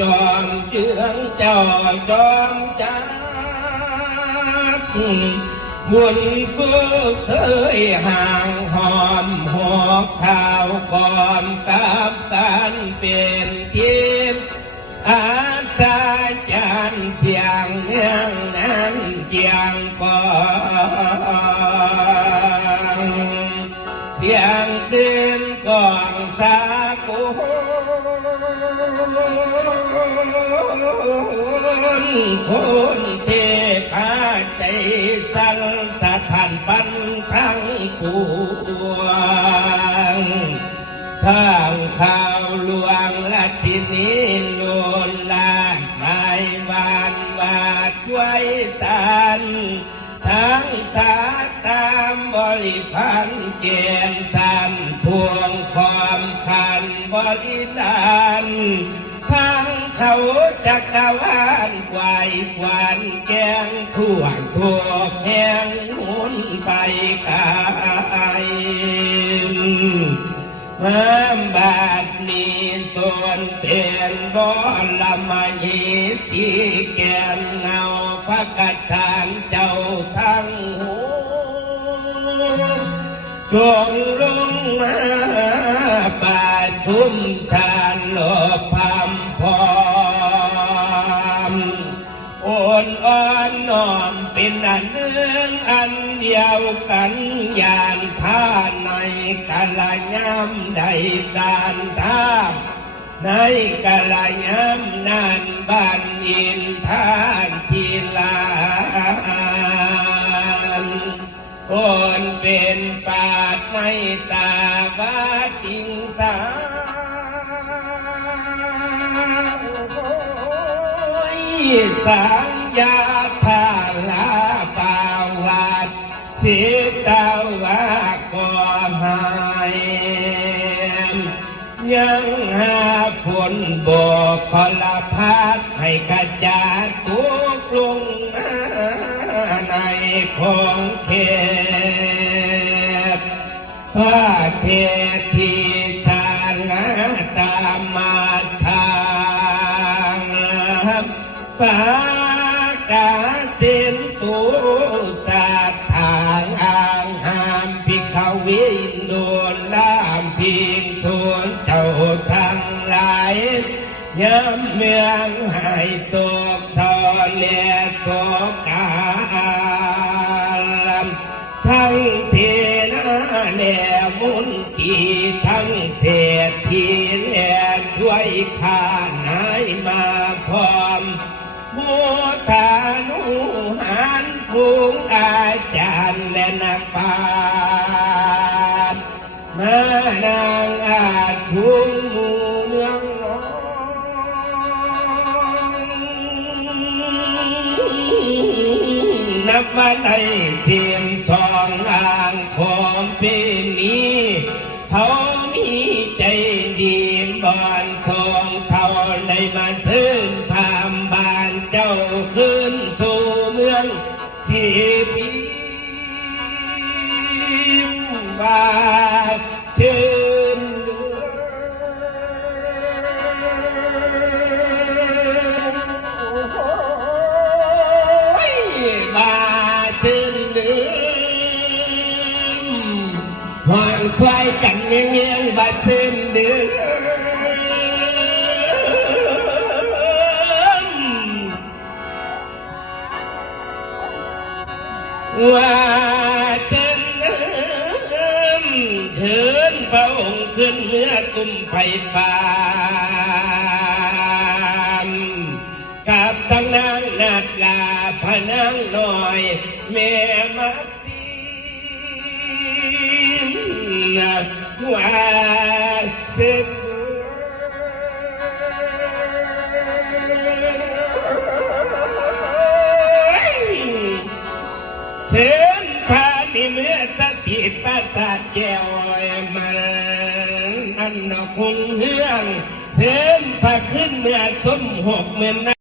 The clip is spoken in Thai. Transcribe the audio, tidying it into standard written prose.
จอมเจืองเจ้าจอมจักบุญฝึกเสยห่างหอมหอกข่าวก่อนกับการเป็นทีมอาจารย์เชียงเมืองนั้นเชียงก่อนเสียงขึ้นกองสากุคนเทพาใจสันสถานปันทั้งปวงทางข่าวหลวงและที่นี้โลนลานไม่หวานวาดไว้ตันทั้งสาตามบริพันธ์เกียนสันทวงความคันบริดานทั้งเขาจักรวาลควายควันแกงทั่วทั่วแห่งหมุนไปไกลบาดนี้ตนเป็นบอละมาหีที่แก่นเงาพระกฐานเจ้าทั้งหูจงลงมาบาดทุ่มทานหลบพำพอมโอนอ่อนน้อมเป็นอันหนึ่งอันเดียวกันยานท่าในกาลยำได้การท่าในกาลยำนันบ้านอินทานทีลานคนเป็นปาดในตาบาจิงสาสังยาทาลาปาวาดสิตาวะก่อหายยังหาฝนบอกขลพัดให้กระจาดตุกลงในคงเขตพระเททีชาลาตามมาทางปากาเจนตุจัดทางอ่างหามพิขวินโดนลามพิงชวนเจ้าทั้งหลายย้ำเมืองให้ตกทอเลียตกกาลทั้งเทนาแหลมุนกีทั้งเศรษฐีแหลด้วยข้านายมาพร้อมบูชานุหารภูงอาจารย์และนักปราชญ์มานางอาจภูงหมู่เมืองน้องนับวันในเทียมทองอ่างขอมปีนี้เขามีใจดีบอนทองเขาได้มาถึงพามบานเจ้าขึ้นสู่เมืองสีพิมบาชื่นบาชื่นหอยควายกันเงี้ยบาชื่นเดือว่าเจนเถินพระองค์ขึ้นเมื่อกุมไผ่ฟานกับทั้งนางนาดลาพนางน้อยแม่มักจีนว่าเสร็จเชิญพานิเมื่อสถิตประสาทแก้วมันอันคงเฮืองเชิญพาขึ้นเมื่อสมหกเมื่อใน